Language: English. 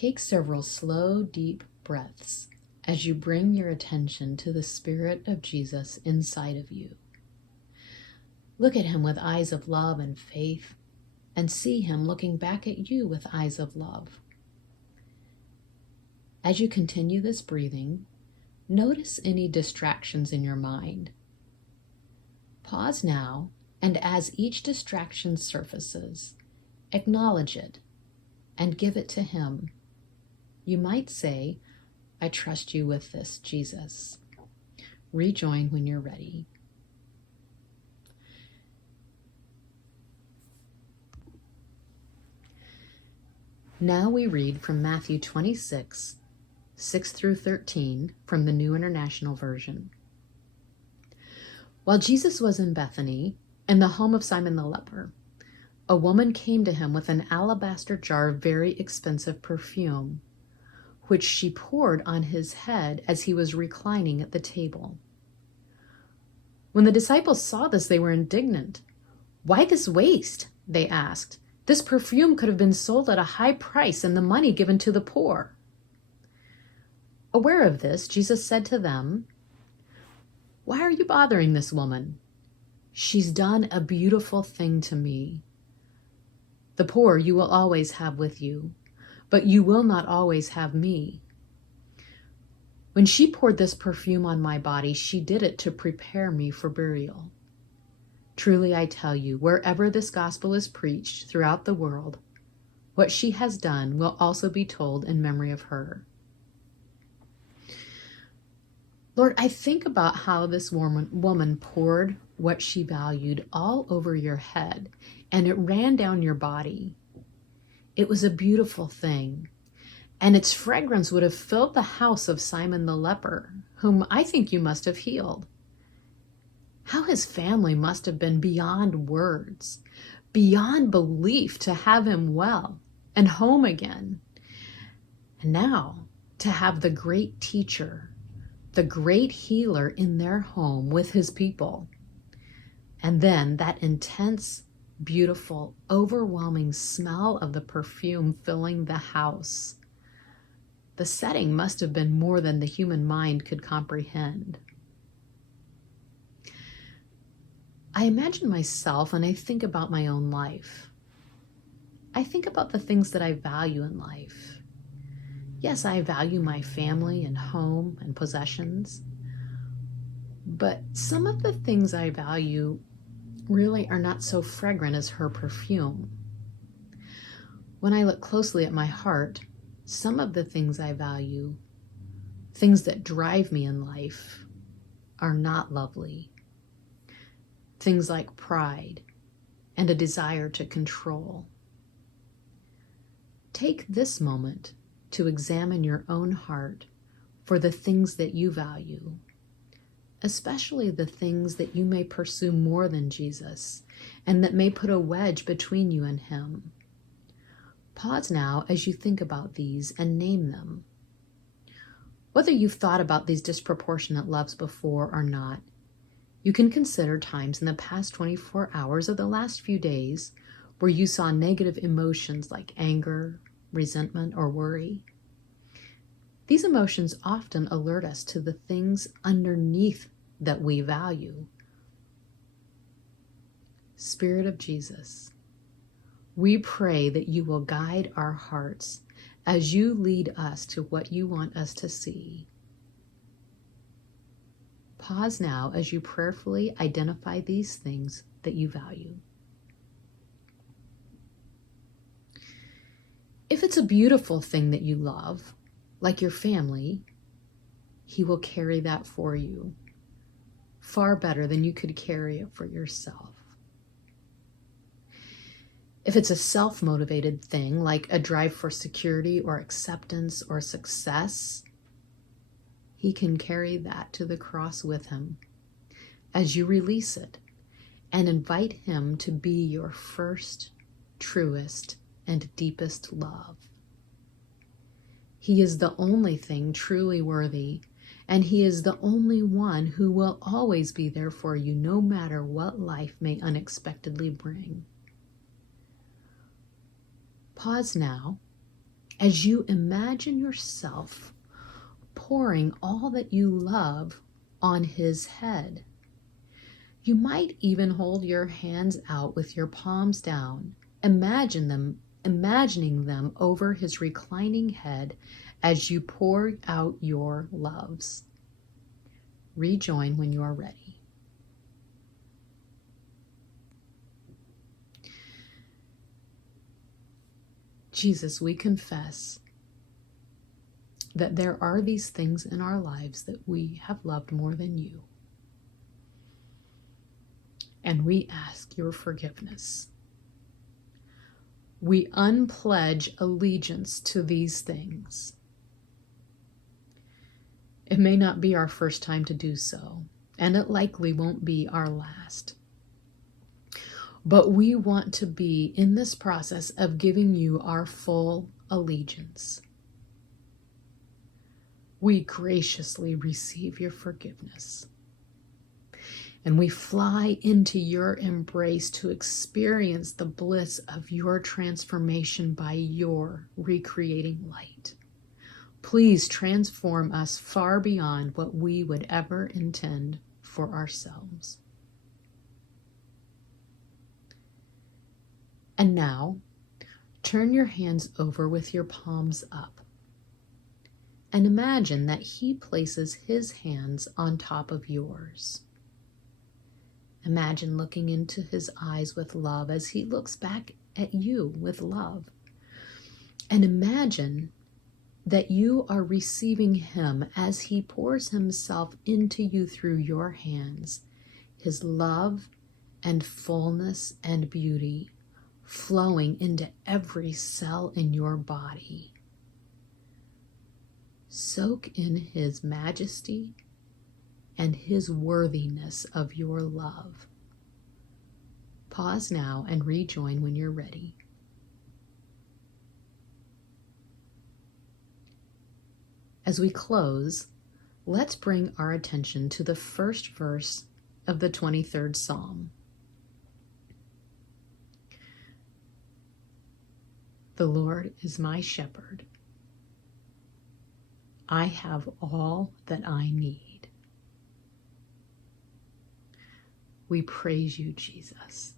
take several slow, deep breaths as you bring your attention to the Spirit of Jesus inside of you. Look at him with eyes of love and faith, and see him looking back at you with eyes of love. As you continue this breathing, notice any distractions in your mind. Pause now, and as each distraction surfaces, acknowledge it and give it to him. You might say, "I trust you with this, Jesus." Rejoin when you're ready. Now we read from Matthew 26, 6 through 13 from the New International Version. While Jesus was in Bethany, in the home of Simon the leper, a woman came to him with an alabaster jar of very expensive perfume, which she poured on his head as he was reclining at the table. When the disciples saw this, they were indignant. "Why this waste?" they asked. "This perfume could have been sold at a high price and the money given to the poor." Aware of this, Jesus said to them, "Why are you bothering this woman? She's done a beautiful thing to me. The poor you will always have with you, but you will not always have me. When she poured this perfume on my body, she did it to prepare me for burial. Truly I tell you, wherever this gospel is preached throughout the world, what she has done will also be told in memory of her." Lord, I think about how this woman poured what she valued all over your head, and it ran down your body. It was a beautiful thing, and its fragrance would have filled the house of Simon the leper, whom I think you must have healed. How his family must have been beyond words, beyond belief to have him well and home again. And now to have the great teacher, the great healer in their home with his people. And then that intense, beautiful, overwhelming smell of the perfume filling the house. The setting must have been more than the human mind could comprehend. I imagine myself and I think about my own life. I think about the things that I value in life. Yes, I value my family and home and possessions, but some of the things I value really are not so fragrant as her perfume. When I look closely at my heart, some of the things I value, things that drive me in life, are not lovely. Things like pride and a desire to control. Take this moment to examine your own heart for the things that you value, especially the things that you may pursue more than Jesus and that may put a wedge between you and him. Pause now as you think about these and name them. Whether you've thought about these disproportionate loves before or not, you can consider times in the past 24 hours of the last few days where you saw negative emotions like anger, resentment, or worry. These emotions often alert us to the things underneath that we value. Spirit of Jesus, we pray that you will guide our hearts as you lead us to what you want us to see. Pause now as you prayerfully identify these things that you value. If it's a beautiful thing that you love, like your family, he will carry that for you, far better than you could carry it for yourself. If it's a self-motivated thing, like a drive for security or acceptance or success, he can carry that to the cross with him as you release it and invite him to be your first, truest, and deepest love. He is the only thing truly worthy, and he is the only one who will always be there for you no matter what life may unexpectedly bring. Pause now as you imagine yourself pouring all that you love on his head. You might even hold your hands out with your palms down, imagining them over his reclining head as you pour out your loves. Rejoin when you are ready. Jesus, we confess that there are these things in our lives that we have loved more than you. And we ask your forgiveness. We unpledge allegiance to these things. It may not be our first time to do so, and it likely won't be our last. But we want to be in this process of giving you our full allegiance. We graciously receive your forgiveness. And we fly into your embrace to experience the bliss of your transformation by your recreating light. Please transform us far beyond what we would ever intend for ourselves. And now, turn your hands over with your palms up. And imagine that he places his hands on top of yours. Imagine looking into his eyes with love as he looks back at you with love. And imagine that you are receiving him as he pours himself into you through your hands, his love and fullness and beauty flowing into every cell in your body. Soak in his majesty and his worthiness of your love. Pause now and rejoin when you're ready. As we close, let's bring our attention to the first verse of the 23rd Psalm. The Lord is my shepherd. I have all that I need. We praise you, Jesus.